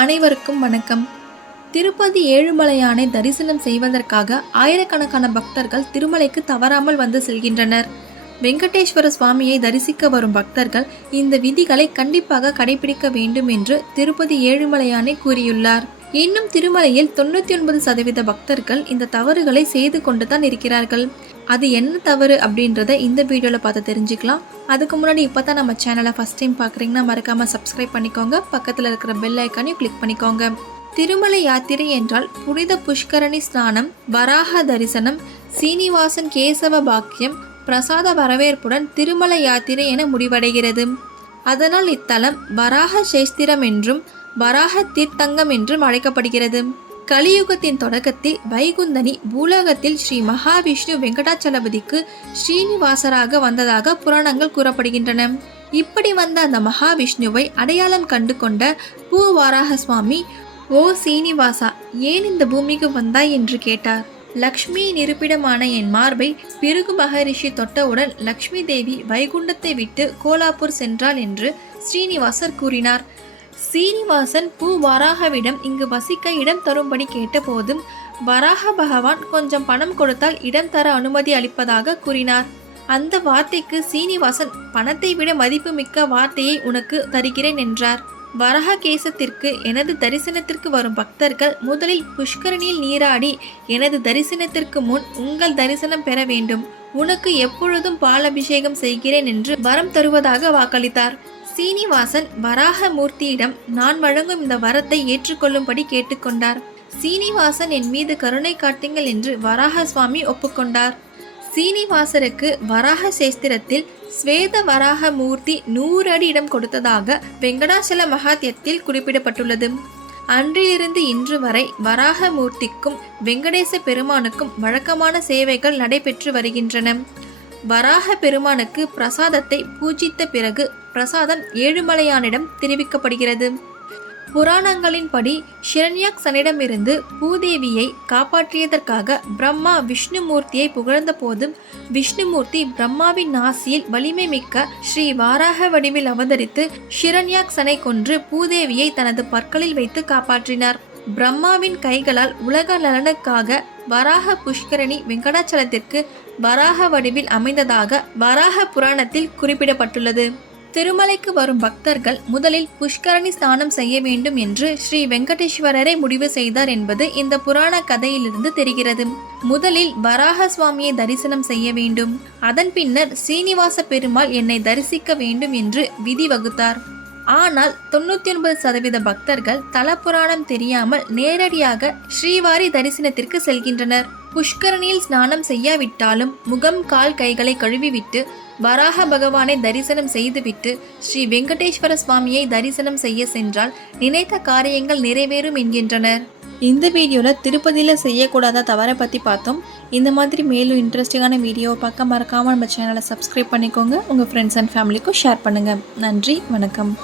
அனைவருக்கும் வணக்கம். திருப்பதி ஏழுமலையானை தரிசனம் செய்வதற்காக ஆயிரக்கணக்கான பக்தர்கள் திருமலைக்கு தவறாமல் வந்து செல்கின்றனர். வெங்கடேஸ்வர சுவாமியை தரிசிக்க வரும் பக்தர்கள் இந்த விதிகளை கண்டிப்பாக கடைபிடிக்க வேண்டும் என்று திருப்பதி ஏழுமலையானை கூறியுள்ளார். இன்னும் திருமலையில் 99% பக்தர்கள் இந்த தவறுகளை செய்து கொண்டுதான் இருக்கிறார்கள். அது என்ன தவறு அப்படின்றத இந்த வீடியோவில் பார்த்து தெரிஞ்சுக்கலாம். அதுக்கு முன்னாடி இப்போ தான் நம்ம சேனலை ஃபஸ்ட் டைம் பார்க்குறீங்கன்னா மறக்காமல் சப்ஸ்கிரைப் பண்ணிக்கோங்க. பக்கத்தில் இருக்கிற பெல் ஐக்கானையும் கிளிக் பண்ணிக்கோங்க. திருமலை யாத்திரை என்றால் புனித புஷ்கரணி ஸ்நானம், வராக தரிசனம், சீனிவாசன் கேசவ பாக்கியம், பிரசாத வரவேற்புடன் திருமலை யாத்திரை என முடிவடைகிறது. அதனால் இத்தலம் வராக சேஸ்திரம் என்றும் வராக தீர்த்தங்கம் என்றும் அழைக்கப்படுகிறது. கலியுகத்தின் தொடக்கத்தில் வைகுந்தனி பூலோகத்தில் ஸ்ரீ மகாவிஷ்ணு வெங்கடாச்சலபதிக்கு ஸ்ரீனிவாசராக வந்ததாக புராணங்கள் கூறப்படுகின்றன. இப்படி வந்த அந்த மகாவிஷ்ணுவை அடையாளம் கண்டு கொண்ட பூவாராக சுவாமி, ஓ சீனிவாசா, ஏன் இந்த பூமிக்கு வந்தாய் என்று கேட்டார். லக்ஷ்மியின் இருப்பிடமான என் மார்பை பிருகு மகரிஷி தொட்டவுடன் லக்ஷ்மி தேவி வைகுண்டத்தை விட்டு கோலாப்பூர் சென்றாள் என்று ஸ்ரீனிவாசர் கூறினார். சீனிவாசன் வராகவிடம் இங்கு வசிக்க இடம் தரும்படி கேட்டபோதும் வராக பகவான் கொஞ்சம் பணம் கொடுத்தால் இடம் தர அனுமதி அளிப்பதாக கூறினார். அந்த வார்த்தைக்கு சீனிவாசன் பணத்தை விட மதிப்பு மிக்க வார்த்தையை உனக்கு தருகிறேன் என்றார். வராக கேசத்திற்கு எனது தரிசனத்திற்கு வரும் பக்தர்கள் முதலில் புஷ்கரணியில் நீராடி எனது தரிசனத்திற்கு முன் உங்கள் தரிசனம் பெற வேண்டும். உனக்கு எப்பொழுதும் பாலபிஷேகம் செய்கிறேன் என்று வரம் தருவதாக வாக்களித்தார். சீனிவாசன் வராக மூர்த்தியிடம் நான் வழங்கும் இந்த வரத்தை ஏற்றுக்கொள்ளும்படி கேட்டுக்கொண்டார். சீனிவாசன் என் மீது கருணை காட்டுங்கள் என்று வராக சுவாமி ஒப்புக்கொண்டார். சீனிவாசருக்கு வராக சேஸ்திரத்தில் ஸ்வேத வராக மூர்த்தி 100 அடி இடம் கொடுத்ததாக வெங்கடாச்சல மகாத்யத்தில் குறிப்பிடப்பட்டுள்ளது. அன்றிலிருந்து இன்று வரை வராக மூர்த்திக்கும் வெங்கடேச பெருமானுக்கும் வழக்கமான சேவைகள் நடைபெற்று வருகின்றன. வராக பெருமானுக்கு பிரசாதத்தை பூஜித்த பிறகு பிரசாதம் ஏழுமலையானிடம் தெரிவிக்கப்படுகிறது. புராணங்களின்படி ஹிரண்யாக்ஷனிடமிருந்து பூதேவியை காப்பாற்றியதற்காக பிரம்மா விஷ்ணுமூர்த்தியை புகழ்ந்த போதும் விஷ்ணுமூர்த்தி பிரம்மாவின் நாசியில் வலிமை மிக்க ஸ்ரீ வாராக வடிவில் அவதரித்து ஹிரண்யாக்ஷனை கொன்று பூதேவியை தனது பற்களில் வைத்து காப்பாற்றினார். பிரம்மாவின் கைகளால் உலக நலனுக்காக வராக புஷ்கரணி வெங்கடாச்சலத்திற்கு வராக வடிவில் அமைந்ததாக வராக புராணத்தில் குறிப்பிடப்பட்டுள்ளது. திருமலைக்கு வரும் பக்தர்கள் முதலில் புஷ்கரணி ஸ்நானம் செய்ய வேண்டும் என்று ஸ்ரீ வெங்கடேஸ்வரரை முடிவு செய்தார் என்பது இந்த புராண கதையிலிருந்து தெரிகிறது. முதலில் வராக சுவாமியை தரிசனம் செய்ய வேண்டும். அதன் பின்னர் சீனிவாச பெருமாள் என்னை தரிசிக்க வேண்டும் என்று விதி வகுத்தார். ஆனால் 99% பக்தர்கள் தல புராணம் தெரியாமல் நேரடியாக ஸ்ரீவாரி தரிசனத்திற்கு செல்கின்றனர். புஷ்கரணியில் ஸ்நானம் செய்யாவிட்டாலும் முகம் கால் கைகளை கழுவிவிட்டு வராக பகவானை தரிசனம் செய்துவிட்டு ஸ்ரீ வெங்கடேஸ்வர சுவாமியை தரிசனம் செய்ய சென்றால் நினைத்த காரியங்கள் நிறைவேறும் என்கின்றனர். இந்த வீடியோவில் திருப்பதியில் செய்யக்கூடாத தவறை பற்றி பார்த்தோம். இந்த மாதிரி மேலும் இன்ட்ரெஸ்டிங்கான வீடியோவை பார்க்க மறக்காமல் நம்ம சேனலை சப்ஸ்கிரைப் பண்ணிக்கோங்க. உங்கள் ஃப்ரெண்ட்ஸ் அண்ட் ஃபேமிலிக்கும் ஷேர் பண்ணுங்கள். நன்றி, வணக்கம்.